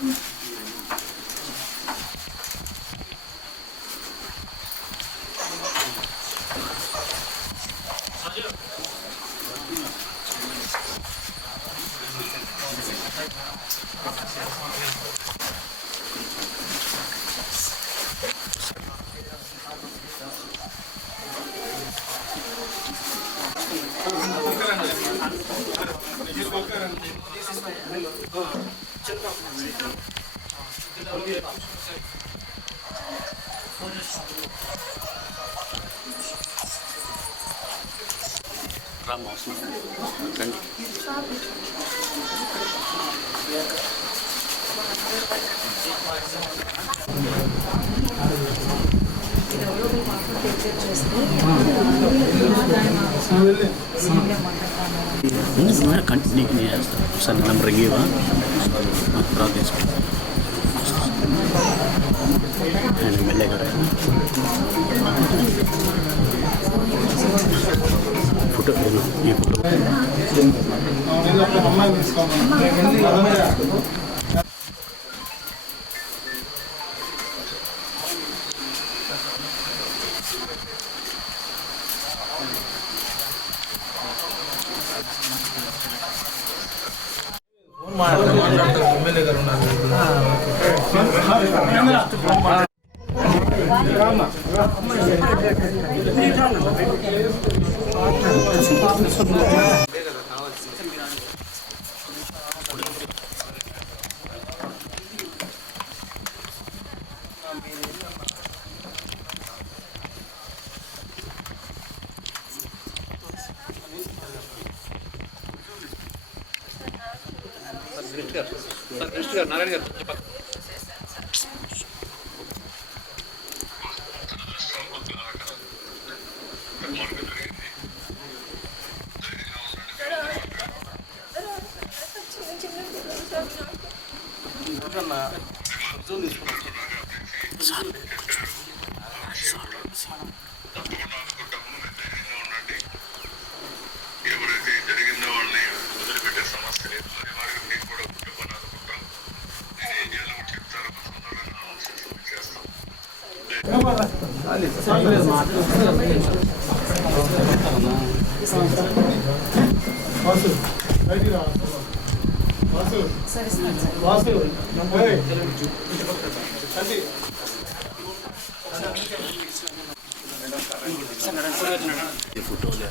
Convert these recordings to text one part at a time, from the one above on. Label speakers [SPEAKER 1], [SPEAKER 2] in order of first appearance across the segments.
[SPEAKER 1] Thank అవసరం రండి ముందు ద్వారా కంటిన్యూ చేస్తాను ఒకసారి నెంబర్ రింగివా తర్వాత తీసుకుంటాను ఆయన ఎమ్మెల్యే గారు ఆయన. ఫోటో ఏదో ఈ ఫోటో
[SPEAKER 2] ఎమ్మెల్యే గారు ఉన్నారు సార్ దృష్టి గారు నారాయణ గారు
[SPEAKER 3] ఎవరైతే జరిగిందో వాళ్ళని వదిలిపెట్టే సమస్య లేదు మరి వారికి మీకు కూడా కుటుంబాన్ని ఆదుకుంటాం నేను ఏం చేయాలో చెప్తారు తొందరగా చేస్తాం
[SPEAKER 2] వాసు వాసు వాసు
[SPEAKER 1] ఈ ఫోటోలే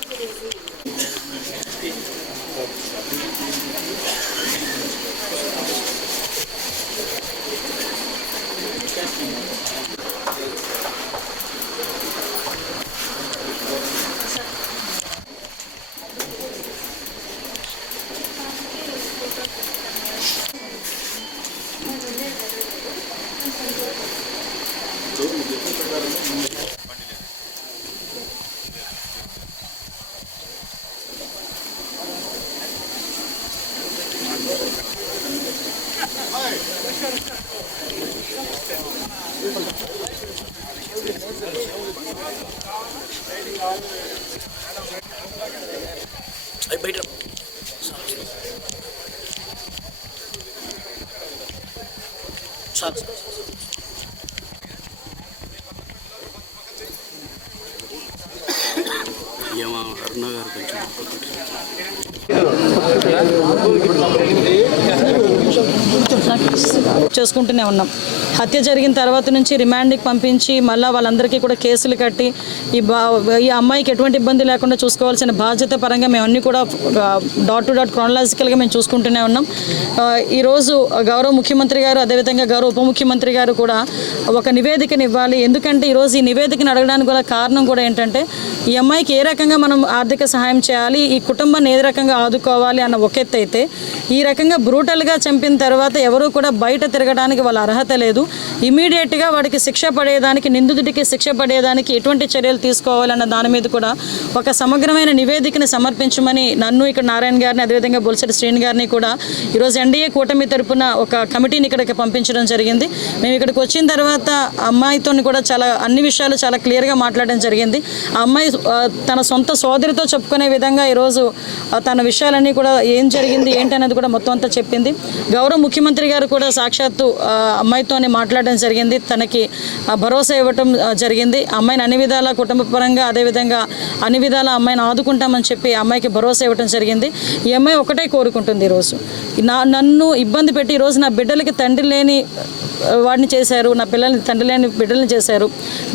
[SPEAKER 1] televizyon చాలు ఏమో అరుణ గారు కొంచెం
[SPEAKER 4] చేసుకుంటూనే ఉన్నాం. హత్య జరిగిన తర్వాత నుంచి రిమాండ్కి పంపించి మళ్ళీ వాళ్ళందరికీ కూడా కేసులు కట్టి ఈ బా ఈ అమ్మాయికి ఎటువంటి ఇబ్బంది లేకుండా చూసుకోవాల్సిన బాధ్యత పరంగా మేము అన్నీ కూడా డాట్ టు డాట్ క్రోనలాజికల్గా మేము చూసుకుంటూనే ఉన్నాం. ఈరోజు గౌరవ ముఖ్యమంత్రి గారు అదేవిధంగా గౌరవ ఉప ముఖ్యమంత్రి గారు కూడా ఒక నివేదికను ఇవ్వాలి ఎందుకంటే ఈరోజు ఈ నివేదికను అడగడానికి కూడా కారణం కూడా ఏంటంటే ఈ అమ్మాయికి ఏ రకంగా మనం ఆర్థిక సహాయం చేయాలి ఈ కుటుంబాన్ని ఏ రకంగా ఆదుకోవాలి అన్న ఒక ఎత్తు అయితే ఈ రకంగా బ్రూటల్గా చంపిన తర్వాత ఎవరూ కూడా బయట తిరగడానికి వాళ్ళ అర్హత లేదు. ఇమీడియట్గా వాడికి శిక్ష పడేదానికి నిందితుడికి శిక్ష పడేదానికి ఎటువంటి చర్యలు తీసుకోవాలన్న దాని మీద కూడా ఒక సమగ్రమైన నివేదికను సమర్పించమని నన్ను ఇక్కడ నారాయణ గారిని అదేవిధంగా బొలిసెట్టి శ్రీని గారిని కూడా ఈరోజు ఎన్డీఏ కూటమి తరపున ఒక కమిటీని ఇక్కడికి పంపించడం జరిగింది. మేము ఇక్కడికి వచ్చిన తర్వాత అమ్మాయితో కూడా చాలా అన్ని విషయాలు చాలా క్లియర్గా మాట్లాడడం జరిగింది. ఆ అమ్మాయి తన సొంత సోదరితో చెప్పుకునే విధంగా ఈరోజు తన విషయాలన్నీ కూడా ఏం జరిగింది ఏంటి అనేది కూడా మొత్తం అంతా చెప్పింది. గౌరవ ముఖ్యమంత్రి గారు కూడా సాక్షాత్తు అమ్మాయితోనే మాట్లాడడం జరిగింది. తనకి ఆ, భరోసా ఇవ్వటం జరిగింది. అమ్మాయిని అన్ని విధాల కుటుంబ పరంగా అదేవిధంగా అన్ని విధాల అమ్మాయిని ఆదుకుంటామని చెప్పి అమ్మాయికి భరోసా ఇవ్వటం జరిగింది. ఈ అమ్మాయి ఒకటే కోరుకుంటుంది ఈరోజు. నా నన్ను ఇబ్బంది పెట్టి ఈరోజు నా బిడ్డలకి తండ్రి లేని వాడిని చేశారు నా పిల్లల్ని తండ్రి లేని బిడ్డల్ని చేశారు.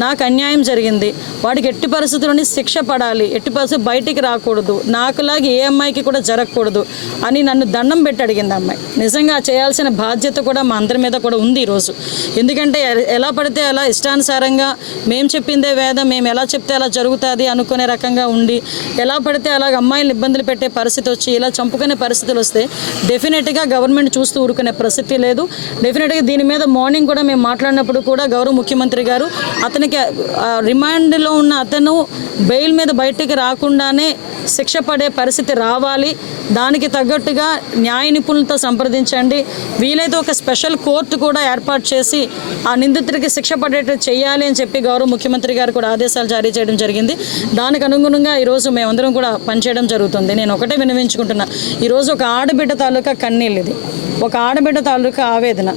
[SPEAKER 4] నాకు అన్యాయం జరిగింది. వాడికి ఎట్టి పరిస్థితుల్లోని శిక్ష పడాలి. ఎట్టి పరిస్థితి బయటికి రాకూడదు. నాకులాగా ఏ అమ్మాయికి కూడా జరగకూడదు అని నన్ను దండం పెట్టి అడిగింది అమ్మాయి. నిజంగా చేయాల్సిన బాధ్యత కూడా మా అందరి మీద కూడా ఉంది ఈరోజు ఎందుకంటే ఎలా పడితే అలా ఇష్టానుసారంగా మేము చెప్పిందే వేదం మేము ఎలా చెప్తే అలా జరుగుతుంది అనుకునే రకంగా ఉండి ఎలా పడితే అలాగ అమ్మాయిలు ఇబ్బందులు పెట్టే పరిస్థితి వచ్చి ఇలా చంపుకునే పరిస్థితులు వస్తే డెఫినెట్గా గవర్నమెంట్ చూస్తూ ఊరుకునే పరిస్థితి లేదు. డెఫినెట్గా దీని మీద మార్నింగ్ కూడా మేము మాట్లాడినప్పుడు కూడా గౌరవ ముఖ్యమంత్రి గారు అతనికి రిమాండ్లో ఉన్న అతను బెయిల్ మీద బయటికి రాకుండానే శిక్ష పడే పరిస్థితి రావాలి. దానికి తగ్గట్టుగా న్యాయ నిపుణులతో సంప్రదించండి. వీలైతే ఒక స్పెషల్ కోర్టు కూడా ఏర్పాటు చేసి ఆ నిందితుడికి శిక్ష పడేట్టు చేయాలి అని చెప్పి గౌరవ ముఖ్యమంత్రి గారు కూడా ఆదేశాలు జారీ చేయడం జరిగింది. దానికి అనుగుణంగా ఈరోజు మేమందరం కూడా పనిచేయడం జరుగుతుంది. నేను ఒకటే వినవించుకుంటున్నా ఈరోజు ఒక ఆడబిడ్డ తాలూకా కన్నీళ్ళు ఇది. ఒక ఆడబిడ్డ తాలూకా ఆవేదన.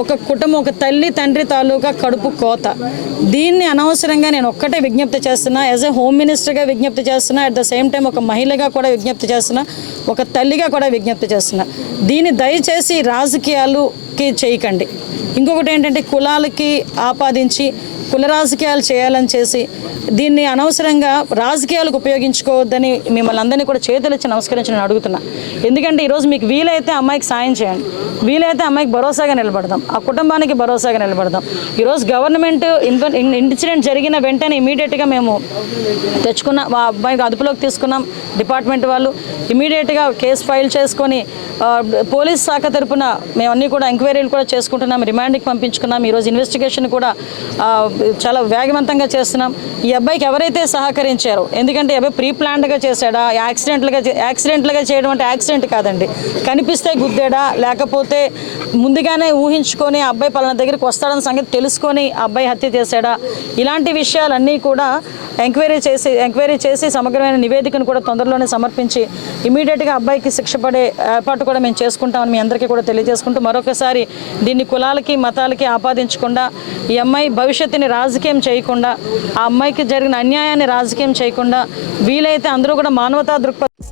[SPEAKER 4] ఒక కుటుంబం ఒక తల్లి తండ్రి తాలూకా కడుపు కోత. దీన్ని అనవసరంగా నేను ఒక్కటే విజ్ఞప్తి చేస్తున్నా. యాజ్ ఎ హోమ్ మినిస్టర్గా విజ్ఞప్తి చేస్తున్నా. అట్ ద సేమ్ టైం ఒక మహిళగా కూడా విజ్ఞప్తి చేస్తున్నా ఒక తల్లిగా కూడా విజ్ఞప్తి చేస్తున్నా. దీన్ని దయచేసి రాజకీయాలుకి చేయకండి. ఇంకొకటి ఏంటంటే కులాలకి ఆపాదించి కుల రాజకీయాలు చేయాలని చేసి దీన్ని అనవసరంగా రాజకీయాలకు ఉపయోగించుకోవద్దని మిమ్మల్ని అందరినీ కూడా చేతులెచ్చి నమస్కరించి నేను అడుగుతున్నా. ఎందుకంటే ఈరోజు మీకు వీలైతే అమ్మాయికి సాయం చేయండి. వీలైతే అమ్మాయికి భరోసాగా నిలబడదాం. ఆ కుటుంబానికి భరోసాగా నిలబడదాం. ఈరోజు గవర్నమెంట్ ఇన్- ఇన్సిడెంట్ జరిగిన వెంటనే ఇమీడియట్గా మేము తెచ్చుకున్న మా అబ్బాయికి అదుపులోకి తీసుకున్నాం. డిపార్ట్మెంట్ వాళ్ళు ఇమీడియట్గా కేసు ఫైల్ చేసుకొని పోలీస్ శాఖ తరపున మేము అన్నీ కూడా ఎంక్వైరీలు కూడా చేసుకుంటున్నాం. రిమాండ్కి పంపించుకున్నాం. ఈరోజు ఇన్వెస్టిగేషన్ కూడా చాలా వేగవంతంగా చేస్తున్నాం. ఈ అబ్బాయికి ఎవరైతే సహకరించారో ఎందుకంటే అబ్బాయి ప్రీ ప్లాన్డ్గా చేశాడా యాక్సిడెంట్లుగా చే- యాక్సిడెంట్లుగా చేయడం అంటే యాక్సిడెంట్ కాదండి. కనిపిస్తే గుద్దాడా లేకపోతే ముందుగానే ఊహించుకొని అబ్బాయి పలానా దగ్గరికి వస్తాడన్న సంగతి తెలుసుకొని అబ్బాయి హత్య చేశాడా? ఇలాంటి విషయాలన్నీ కూడా ఎంక్వైరీ చేసి ఎంక్వైరీ చేసి సమగ్రమైన నివేదికను కూడా తొందరలోనే సమర్పించి ఇమీడియట్గా అబ్బాయికి శిక్ష పడే ఏర్పాటు కూడా మేము చేసుకుంటామని మీ అందరికీ కూడా తెలియజేసుకుంటూ మరొకసారి దీన్ని కులాలకి మతాలకి ఆపాదించకుండా ఈ అమ్మాయి భవిష్యత్తుని రాజకీయం చేయకుండా ఆ అమ్మాయికి జరిగిన అన్యాయాన్ని రాజకీయం చేయకుండా వీలైతే అందరూ కూడా మానవతా దృక్పథం